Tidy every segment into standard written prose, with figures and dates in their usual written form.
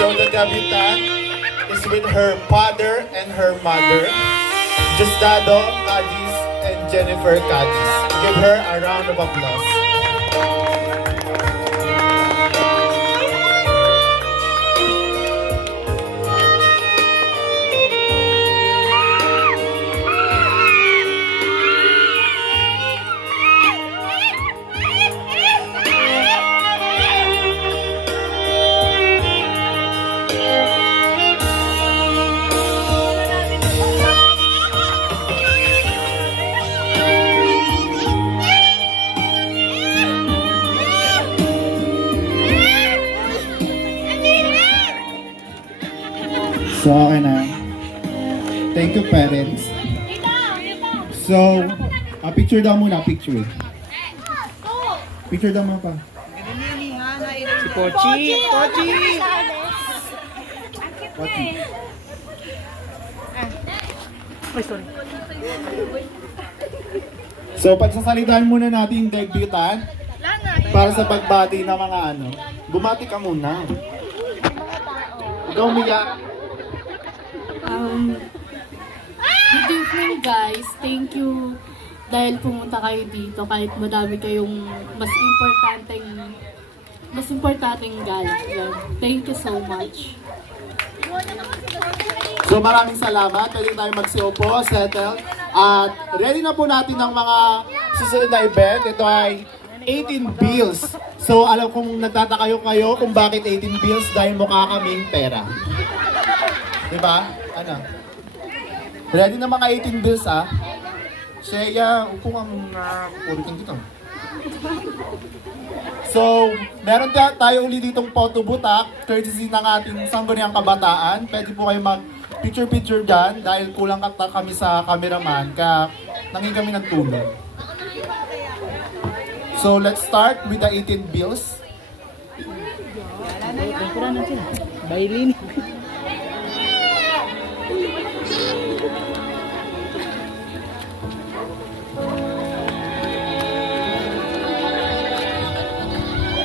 So the debutante is with her father and her mother, Justado Cadiz and Jennifer Cadiz. Give her a round of applause. So, okay na. Thank you, parents. So, picture daw muna, picture. Picture daw mga pa. Si Pochi! Pochi! Pochi. Ay, sorry. So, pagsasalitaan muna natin yung debutant para sa pagbati ng mga ano. Bumati ka muna. Ikaw, Mia. Good evening guys. Thank you dahil pumunta kayo dito kahit madami kayong mas importanteng gala. Thank you so much. So, maraming salamat. Pwede tayo magsiupo, settle. At ready na po natin ang mga susunod na event. Ito ay 18 bills. So, alam kong nagtataka kayo kung bakit 18 bills dahil mukha kaming pera. Diba? Ano? Ready na mga 18 bills, ah? Shea, upo ka muna. Puritin kita. So, meron tayo ulit ditong photo booth, courtesy ng ating Sangguniang Kabataan. Pwede po kayo mag-picture-picture dyan dahil kulang kami sa cameraman, kaya nangin kami ng tulong. So, let's start with the 18 bills. Bailin.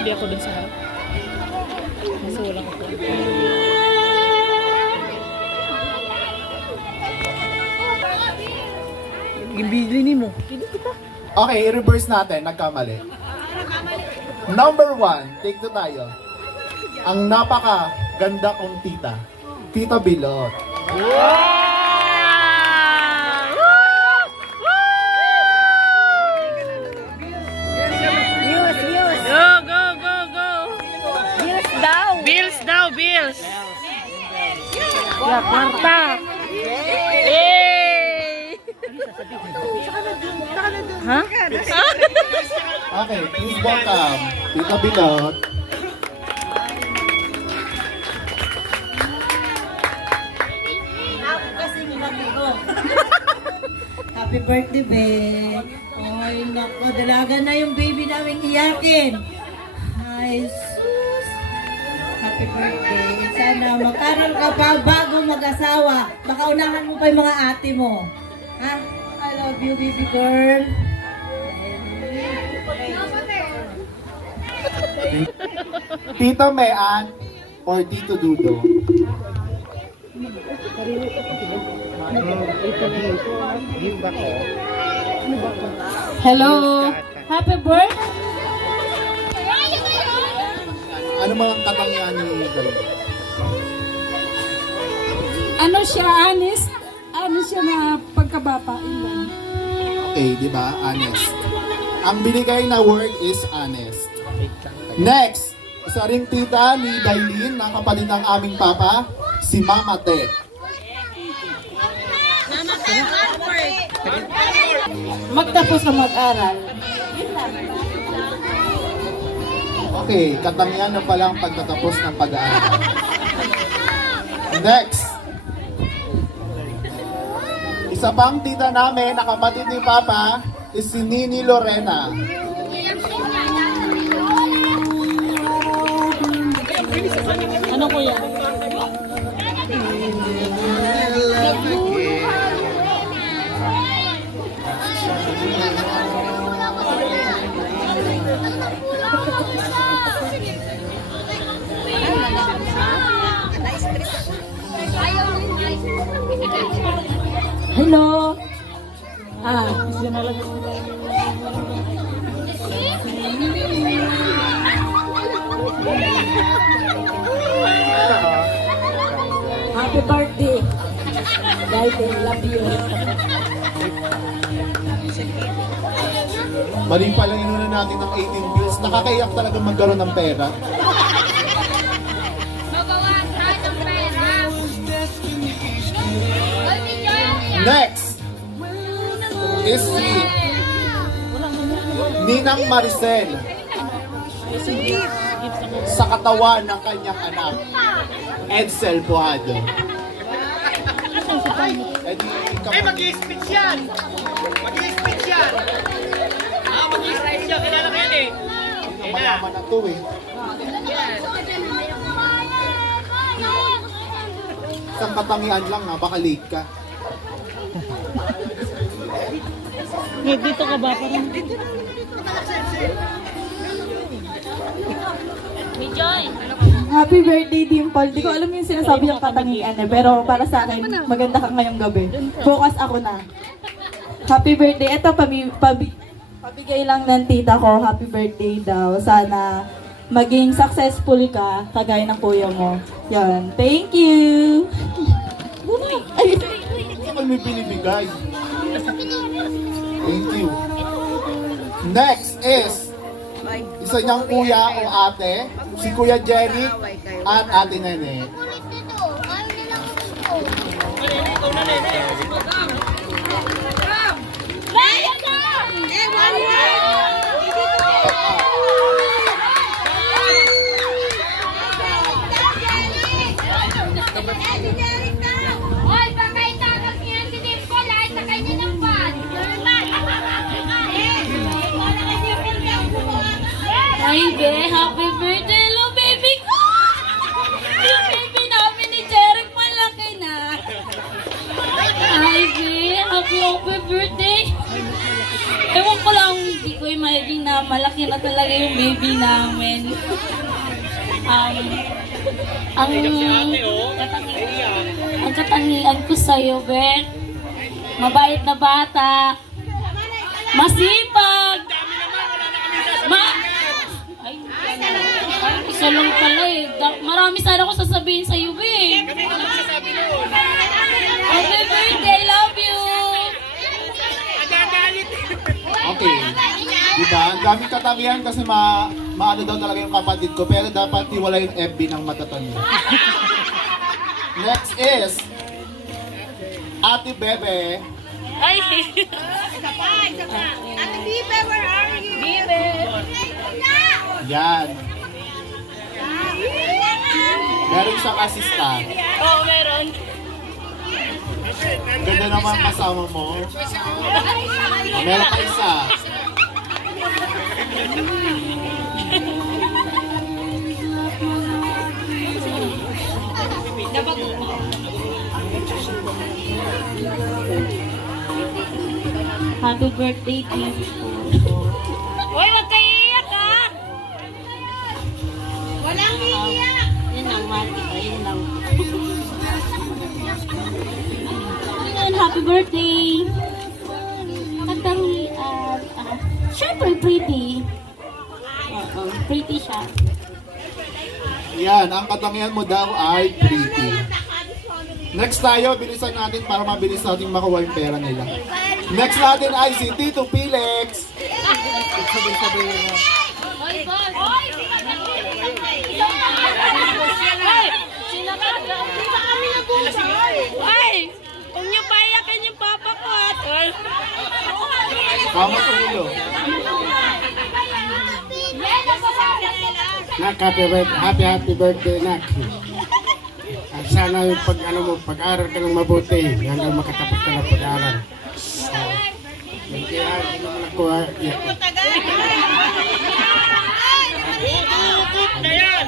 Hindi ako dun sa harap. Nasa walang ako. Gimbili mo. Okay, i-reverse natin. Nagkamali. Number 1, take 2 tayo. Ang napaka-ganda kong tita. Tita Bilot. Go, go, go, go! Bills daw! Bills daw, bills! Yeah, kwarta! Yay! Ha? Okay, please welcome Tita Bilot. Happy birthday, babe. Ay, naku, dalaga na yung baby namin iyakin. Ay, sus. Happy birthday. Sana magkaroon ka pa bago mag-asawa. Baka unahan mo pa yung mga ate mo. Ha? I love you, baby girl. Tita Mayan or Tito Dudo? Hello! Happy birthday! Ano mga katangian ni Gayo? Ano siya, honest? Ano siya na pagkabata? Ilan? Okay, di ba? Honest. Ang binigay na word is honest. Next, isa ring tita ni Dailin na kapatid ng aming papa, si Mama Te. Magtapos na mag-aral. Okay, katangian na palang pagtatapos ng pag-aaral. Next, isa pang tita namin na kapatid ni Papa is si Nini Lorena. Ano ko yan? Hello. Happy birthday. Dahil love you. Mali pa lang inuna natin ng 18 bills. Nakakaiyak talaga magkaroon ng pera. Mabawasan ang pera. Next is si Ninang Maricel sa katawan ng kanyang anak, Edsel Puado. Eh, mag-i-speech yan! Mag-i-speech yan! Mag-i-speech yan. Kilala ko yan eh. Mayaman na to eh. Isang katangian lang ha, baka late ka. Dito ka ba? Parang... May Joy! Happy birthday, Dimple. Di ko alam yung sinasabi yung katangian eh. Pero para sa akin, maganda ka ngayong gabi. Focus ako na. Happy birthday. Ito, pabigay lang ng tita ko. Happy birthday daw. Sana maging successful ka, kagaya ng kuya mo. Yan. Thank you! Ay, Ako may binibigay. Thank you. Next is isa niyang kuya o ate, si Kuya Jerry at Ate Nene. Hoy, baka itagas niyo yung sinim ko lahat sa kanya ng pan. Ay, be, happy birthday, hello, baby ko! Yung baby namin ni Jeric, malaki na. Ay, be, happy birthday. Ewan ko lang, hindi ko imagine na malaki na talaga yung baby namin. Ang katangian ko sa'yo, be, mabait na bata, masipag, isa lang pala eh. Marami sana ako sasabihin sa iyo eh. Happy birthday, love you! Okay. Diba? Ang daming katangian kasi maano daw talaga yung kapatid ko, pero dapat iwala yung FB ng matatanda. Next is Ate Bebe. Ay! Isa pa! Ate Bibe, where are you? Bibe! Yan. Meron siyang assistant. Oo, meron. Ganda naman kasama mo. Meron pa isa. Happy birthday, Tim. Hoy, wag kayo iiyak ha! Walang iiyak! Yun lang, mati ka, yun lang. Ayun, happy birthday! Katangian. Siyempre, pretty. Oo, pretty siya. Yan, ang katangian mo daw ay pretty. Next tayo, bilisan natin para mabilis natin makuha yung pera nila. Next natin ay si Tito Felix. Hoy, boss! Hoy! Hoy! Huwag niyo paiyakin yung papa ko at Kama sa ulo. Nak, happy birthday, Nak. Sana yung pag-aral ka ng mabuti hanggang makatapos ka ng pag-aral. Kaya, hindi naman ako,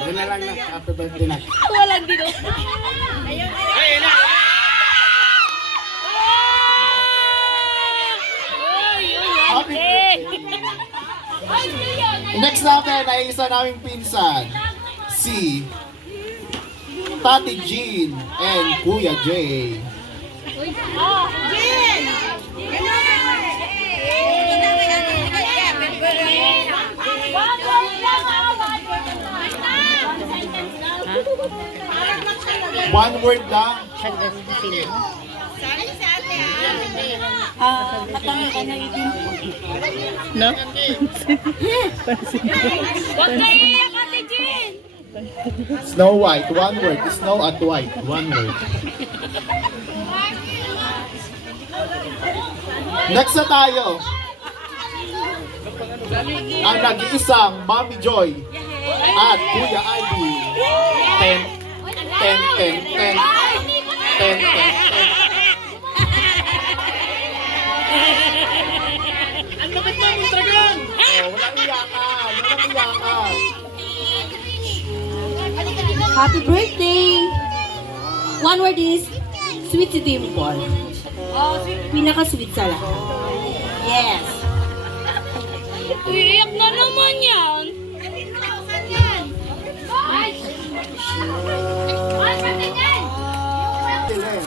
yun na lang, Nak. Happy birthday, Nak. walang dito. Happy birthday. Next natin ay isa naming pinsan, si Tati Jean and Kuya Jay. One word lang. Katangian na din. No? Huwag na iiyak, Ate Jean! Snow White, one word. Snow at White, one word. Next na tayo. Ang nag-iisang Mami Joy at Kuya Ivy. 10. Ang lupit mo, Mr. Dragon! Walang iyakan, walang iyakan. Happy birthday! One word is sweet si Dimple. Pinaka-sweet sa lahat. Yes. Iiyak na naman yan! Tilen.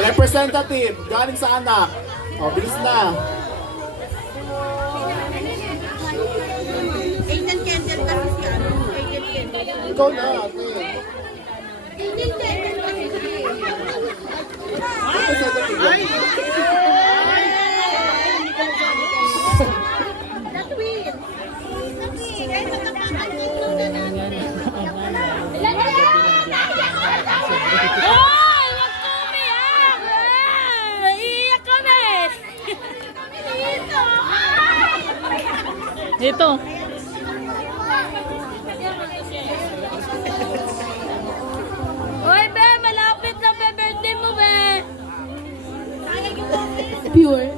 Representative, galing sa anak. O, bilis na. Ikaw na, ate. Representative lang. Ay! Huwag ka umiyak! Iiyak kami! Ito. Uy, be! Malapit na be! Birthday mo, be! Pure.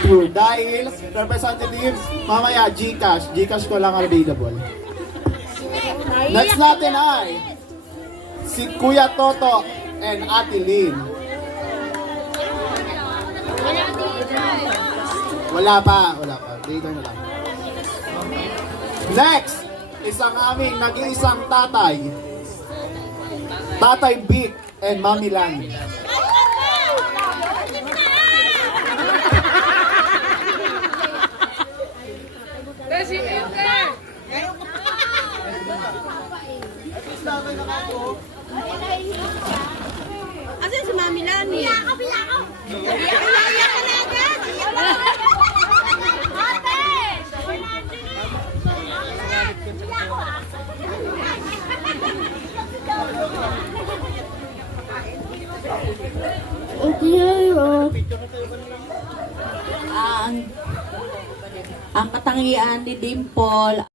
True. Dahil representative, mamaya Gcash. Gcash ko lang available. Next natin ay si Kuya Toto and Ate Lynn. Wala pa. Dito na lang. Next, isang aming nag-iisang tatay. Tatay Vic and Mami Lan. Asan si Mami Lani? Ang katangian ni Dimple